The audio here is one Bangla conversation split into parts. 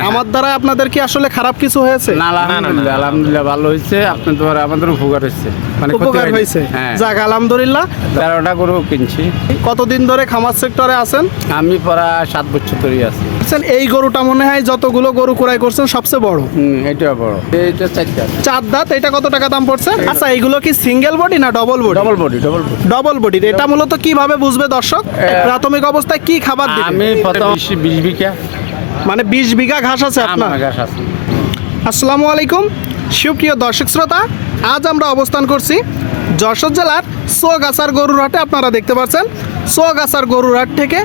আমার দ্বারা আপনাদের কি আসলে খারাপ কিছু হয়েছে? না আলহামদুলিল্লাহ আলহামদুলিল্লাহ ভালো হয়েছে। আপনার দ্বারা আমাদের উপকার হয়েছে। মানে উপকার হয়েছে। হ্যাঁ। যাক আলহামদুলিল্লাহ। তেরোটা গরু কিনছি। কতদিন ধরে খামার সেক্টরে আছেন? আমি প্রায় সাত বছর ধরে আছি। বলছেন, এই গরুটা মনে হয় যতগুলো গরু ক্রয় করছেন সবচেয়ে বড়। এটা বড়। চারটা। চার দাঁত এটা কত টাকা দাম পড়ছে? আচ্ছা এইগুলো কি সিঙ্গেল বডি না double body double body double body double body এটা মূলত কীভাবে বুঝবে দর্শক? প্রাথমিক অবস্থায় কি খাবার দিবে? আমি প্রথম বিশ- বিশ বিঘা। মানে বিশ বিঘা ঘাস আছে আপনার? আমার গাছ আছে। আসসালামু আলাইকুম সুপ্রিয় দর্শক শ্রোতা আজ আমরা অবস্থান করছি যশোর জেলার সোগাছার গরুর হাটে আপনারা দেখতে পাচ্ছেন সোগাছার গরুর হাট থেকে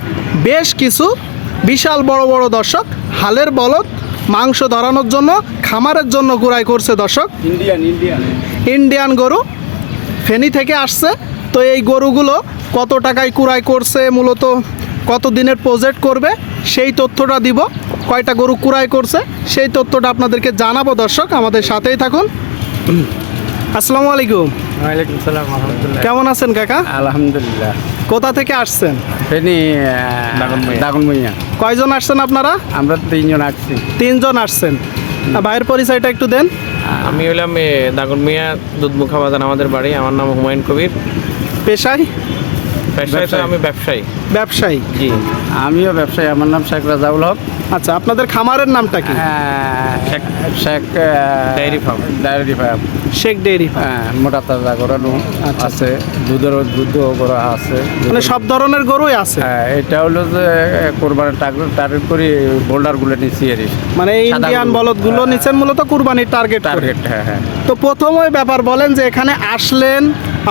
বেশ কিছু বিশাল বড় বড় দর্শক হালের বলদ মাংস ধরানোর জন্য খামারের জন্য গুড়াই করছে দর্শক। Indian Indian. ইন্ডিয়ান গরু ফেনী থেকে আসছে। তো এই গরুগুলো কত টাকায় কুড়াই করছে মূলত কত দিনের প্রজেক্ট করবে সেই তথ্যটা দিব। কয়টা গরু কুড়াই করছে সেই তথ্যটা আপনাদেরকে জানাব দর্শক। আমাদের সাথেই থাকুন। আসসালামু আলাইকুম। ওয়ালাইকুম সালাম কেমন আছেন কাকা? আলহামদুলিল্লাহ। কোথা থেকে আসছেন? ফেনি দাগনমইয়া কয়জন আসছেন আপনারা? আমরা তিনজন আসছি। তিনজন আসছেন। ভাইয়ের পরিচয়টা একটু দেন। আমি হলাম এ, দাগন মিয়া দুধমুখা বাজার আমাদের বাড়ি। আমার নাম হুমায়ুন কবির। পেশায়? পেশায় তো আমি ব্যবসায়ী। ব্যবসায়ী? জি আমিও ব্যবসায়ী আমার নাম শেখ রাজাউল হক। আচ্ছা আপনাদের খামারের নামটা কি? Sheikh Sheikh Dairy farm. Dairy farm. Sheikh dairy হ্যাঁ মোটা তাজা করানো আছে দুধেরও দুধ করা আছে। মানে সব ধরনের গরুই আছে? হ্যাঁ এটা হলো যে কোরবানের টার্গেট টার্গেট করে বোল্ডারগুলো নিচ্ছি আর মানে ইন্ডিয়ান গরু। বলদগুলো হ্যাঁ। নিচ্ছেন মূলত কুরবানির টার্গেট টার্গেট হ্যাঁ হ্যাঁ। তো প্রথম ওই ব্যাপার বলেন যে এখানে আসলেন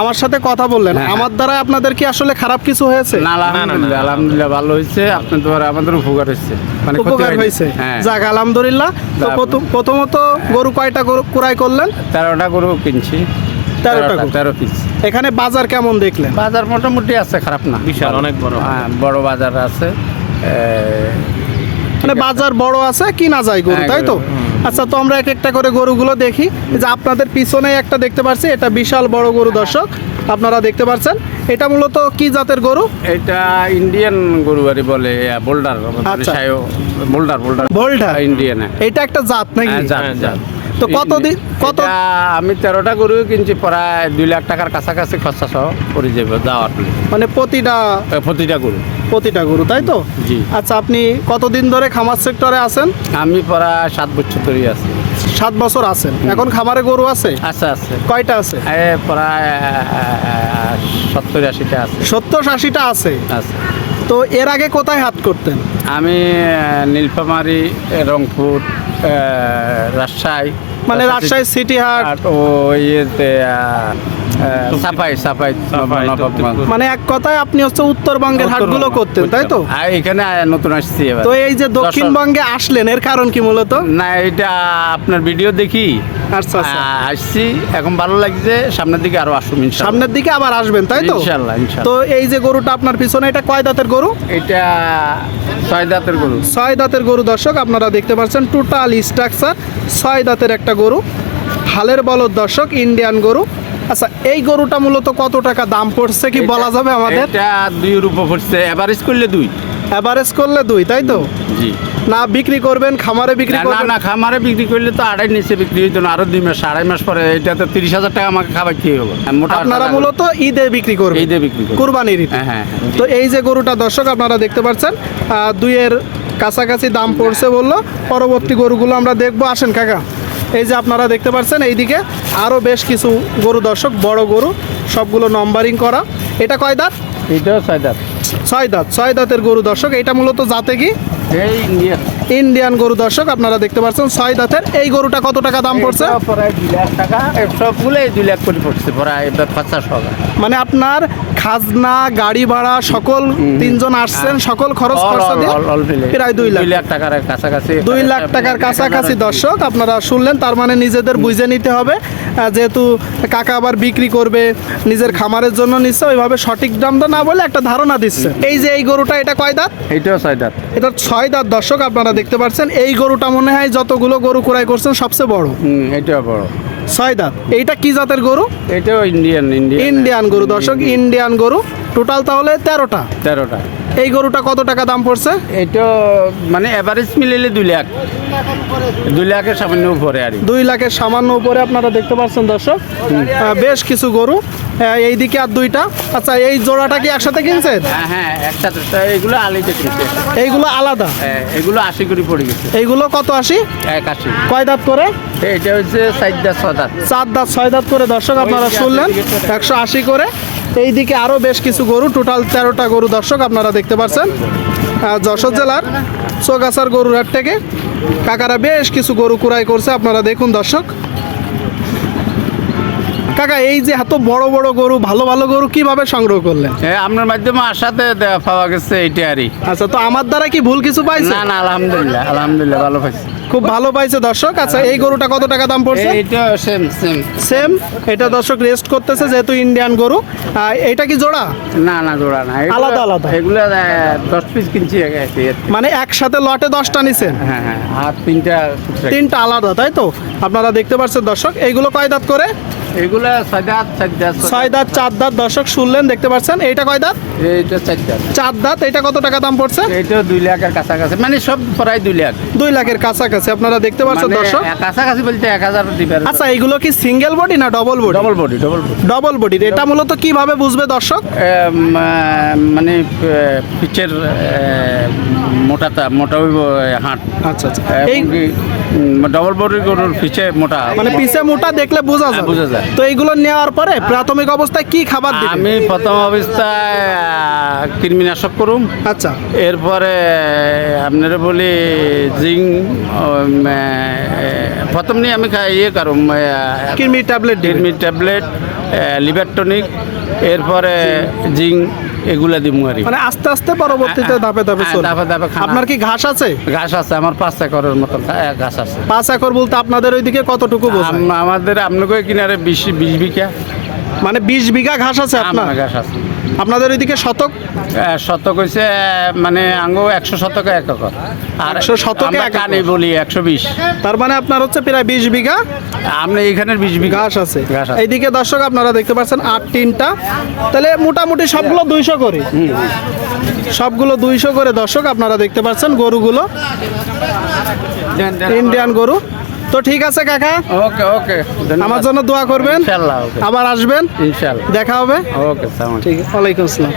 আমার সাথে কথা বললেন। হ্যাঁ, আমার দ্বারা আপনাদের কি আসলে খারাপ কিছু হয়েছে? না আলহামদুলিল্লাহ আলহামদুলিল্লাহ ভালো হয়েছে আপনার দ্বারা আমাদের উপকার হয়েছে। মানে উপকার হয়েছে। হ্যাঁ। যাক আলহামদুলিল্লাহ। তো প্রথমত গরু কয়টা গরু কুড়াই করলেন? তেরোটা গরু কিনছি। তেরোটা তেরো পিস এখানে বাজার কেমন দেখলেন? বাজার মোটামুটি আছে খারাপ না। বিশাল, অনেক বড়। হ্যাঁ বড় বাজার আছে। মানে বাজার বড় আছে কিনা যায় গরু হ্যাঁ, তাই তো? আচ্ছা তো আমরা এক একটা করে গরুগুলো দেখি। যে আপনাদের পিছনে একটা দেখতে পাচ্ছি এটা বিশাল বড় গরু দর্শক। আপনারা দেখতে পাচ্ছেন এটা মূলত কি জাতের গরু? এটা ইন্ডিয়ান গরু বাড়ি বলে বোল্ডার। আচ্ছা। Boulder boulder. বোল্ডার? ইন্ডিয়ান এটা একটা জাত নাকি? হ্যাঁ, জাত, হ্যাঁ, জাত। তো কতদিন কত আমি তেরোটা গরু কিনছি প্রায় দুই লাখ টাকার কাছাকাছি খরচা সহ করে যাবে যাওয়ার মানে প্রতিটা প্রতিটা গরু। প্রতিটা গরু তাই তো? জি। আচ্ছা আপনি কতদিন ধরে খামার সেক্টরে আছেন? আমি প্রায় সাত বছর ধরে আছি। সাত বছর আছেন। এখন খামারে গরু আছে? আচ্ছা আছে। কয়টা আছে? প্রায় সত্তর আশিটা আছে। সত্তর আশিটা আছে। তো এর আগে কোথায় হাত করতেন? আমি নীলফামারি রংপুর রাজশাহী। মানে রাজশাহী সিটি হাট। ও ইয়েতে সাফাই সাফাই মানে এক কথায় আপনি হচ্ছে উত্তরবঙ্গের হাটগুলো করতেন তাই তো? এখানে নতুন আসছি তো এই যে দক্ষিণবঙ্গে আসলেন এর কারণ কি মূলত? না এটা আপনার ভিডিও দেখি। আচ্ছা আচ্ছা। আসছি এখন ভালো লাগছে সামনের দিকে আরও আসুন সামনের দিকে আবার আসবেন তাই তো? তো এই যে গরুটা আপনার পিছনে এটা কয় দাঁতের গরু? এটা ছয় দাঁতের গরু। ছয় দাঁতের গরু দর্শক আপনারা দেখতে পাচ্ছেন টোটাল স্ট্রাকচার ছয় দাঁতের একটা গরু। হালের বলদ দর্শক ইন্ডিয়ান গরু। আচ্ছা এই গরুটা মূলত কত টাকা দাম পড়ছে কি বলা যাবে আমাদের? এটা দুই রূপ পড়ছে এভারেজ করলে দুই। এভারেজ করলে দুই তাই তো? জি। না বিক্রি করবেন খামারে বিক্রি না না না খামারে বিক্রি করলে তো আড়াই নিচে বিক্রি হইতো না আরও দুই মাস আড়াই মাস পরে এটা তো তিরিশ হাজার টাকা আমাকে খাবার কি হলো মোটা আপনারা মূলত ঈদে বিক্রি করবেন। ঈদে বিক্রি করি কুরবানির ঈদে। হ্যাঁ হ্যাঁ হ্যাঁ। তো এই যে গরুটা দর্শক আপনারা দেখতে পাচ্ছেন দুইয়ের কাছাকাছি দাম পড়ছে বলল। পরবর্তী গরুগুলো আমরা দেখব। আসেন কাকা। এই যে আপনারা দেখতে পাচ্ছেন এইদিকে আরও বেশ কিছু গরু দর্শক বড় গরু সবগুলো নম্বরিং করা। এটা কয় দাঁত? এটা ছয় দাঁত। ছয় দাঁত ছয় দাঁতের গরু দর্শক এটা মূলত জাতে কি? এই ইন্ডিয়ান গরু দর্শক আপনারা দেখতে পাচ্ছেন ছয় দাঁতের। এই গরুটা কত টাকা দাম পড়ছে? প্রায় দুই লাখ টাকা। এই দুই লাখ করে পড়ছে প্রায় এবার খরচা মানে আপনার খাজনা গাড়ি ভাড়া সকল তিনজন আসছেন সকল খরচ খরচা দিয়ে প্রায় দুই লাখ। লাখ টাকার কাছাকাছি। দুই লাখ টাকার কাছাকাছি দর্শক আপনারা শুনলেন তার মানে নিজেদের বুঝে নিতে হবে। যেহেতু কাকা আবার বিক্রি করবে নিজের খামারের জন্য নিচ্ছে ওইভাবে সঠিক দামটা না বলে একটা ধারণা দিচ্ছে। এই যে এই গরুটা এটা কয় দাঁত? এটাও ছয় দাঁত। এটা ছয় দাঁত। দর্শক আপনারা দেখতে পাচ্ছেন এই গরুটা মনে হয় যতগুলো গরু ক্রয় করছেন সবচেয়ে বড়। এটাও বড়। ছয় দাঁত। এইটা কি জাতের গরু? এটাও ইন্ডিয়ান ইন্ডিয়ান ইন্ডিয়ান গরু। দর্শক ইন্ডিয়ান গরু। টোটাল তাহলে তেরোটা। তেরোটা। এই গরুটা কত টাকা দাম পড়ছে? এইটা মানে এভারেজ মিলিলে দুই লাখ। দুই লাখের সামান্য উপরে আর। দুই লাখের সামান্য উপরে আপনারা দেখতে পাচ্ছেন দর্শক। বেশ কিছু গরু। এইদিকে আর দুইটা। আচ্ছা এই জোড়াটা কি একসাথে কিনছেন হ্যাঁ হ্যাঁ একসাথে। এগুলো আলিতে কিনছে। এইগুলো আলাদা? হ্যাঁ, এগুলো আশি করে পড়ে গেছে। এইগুলো কত আশি? এক আশি। কয় দাঁত করে? এটা হচ্ছে সাইডটা ছদাত চার দাঁত ছয় দাঁত করে দর্শক আপনারা শুনলেন। একশো আশি করে। এইদিকে আরও বেশ কিছু গরু টোটাল তেরোটা গরু দর্শক আপনারা দেখতে পাচ্ছেন যশোর জেলার চোগাছার গরুর হাট থেকে কাকারা বেশ কিছু গরু কুড়াই করছে, আপনারা দেখুন দর্শক। কাকা এই যে এত বড় বড় গরু ভালো ভালো গরু কীভাবে সংগ্রহ করলেন? হ্যাঁ আপনার মাধ্যমে আসাতে দে- পাওয়া গেছে এইটা আরই। আচ্ছা তো আমার দ্বারা কি ভুল কিছু পাইছে? না না আলহামদুলিল্লাহ আলহামদুলিল্লাহ ভালো পাইছি। খুব ভালো পাইছে দর্শক। আচ্ছা এই গরুটা কত টাকা দাম পড়ছে? এটা সেম সেম সেম এটা দর্শক রেস্ট করতেছে যেহেতু ইন্ডিয়ান গরু। এটা কি জোড়া? না না জোড়া না। আলাদা আলাদা। এগুলো আহ, দশ পিস কিনছি। মানে একসাথে লটে দশটা নিছেন? হ্যাঁ হ্যাঁ। আর তিনটা। তিনটা আলাদা তাই তো? আপনারা দেখতে পাচ্ছেন দর্শক এইগুলো কয় দাঁত করে? এগুলো ছয় দাঁত চার দাঁত ছয় দাঁত। চার দাঁত দর্শক শুনলেন দেখতে পাচ্ছেন এইটা কয় দাঁত? এইটা চার দাঁত। চার দাঁত এটা কত টাকা দাম পড়ছে? এইটা দুই লাখের কাছাকাছি মানে সব প্রায় দুই লাখ। দুই লাখের কাছাকাছি আপনারা দেখতে পাচ্ছেন মানে দর্শক? কাছাকাছি বলতে এক হাজার আচ্ছা এইগুলো কি সিঙ্গেল বডি না double body double body double body double body এটা মূলত কীভাবে বুঝবে দর্শক? মানে পিচের মোটাটা মোটা হইব হাট। আচ্ছা আচ্ছা। এই ডবল বডি গরুর পিছে মোটা। মানে পিছে মোটা দেখলে বোঝা যায়। হ্যাঁ, বোঝা যায়। তো এইগুলো নেওয়ার পরে প্রাথমিক অবস্থায় কি খাবার দিবেন আমি প্রথম অবস্থায় কৃমিনাশক করুম। আচ্ছা। এরপরে আপনারা বলি জিং প্রথম নিয়ে আমি খাই ইয়ে করুম কিরমি tablet kidney tablet liver tonic এরপরে জিং এগুলা দিব আর মানে আস্তে আস্তে পরবর্তীতে ধাপে ধাপে হ্যাঁ, ধাপে ধাপে আপনার কি ঘাস আছে? ঘাস আছে আমার পাঁচ একরের মতো ঘাস আছে। পাঁচ একর বলতে আপনাদের ওইদিকে কতটুকু আমাদের আপনাকে কিনারে বিশ বিশ বিঘা। মানে বিশ বিঘা ঘাস আছে আপনার? ঘাস আছে। আপনাদের ওইদিকে শতক? শতক হয়েছে মানে আঙ্গো একশো শতকে এক একর। আর 100 শতকে কানে বলি একশো বিশ। তার মানে আপনার হচ্ছে প্রায় বিশ বিঘা? আপনি এখানের বিশ বিঘা। ঘাস আছে। ঘাস আছে। এইদিকে দর্শক আপনারা দেখতে পাচ্ছেন আট তিনটা। তাহলে মোটামুটি সবগুলো দুইশো করে। সবগুলো দুইশো করে দর্শক আপনারা দেখতে পাচ্ছেন গরুগুলো। ইন্ডিয়ান গরু। তো ঠিক আছে কাকা? ওকে ওকে আমার জন্য দোয়া করবেন। আবার আসবেন। ইনশাল্লাহ। দেখা হবে। ওকে ঠিক আছে ওয়ালাইকুম আসসালাম।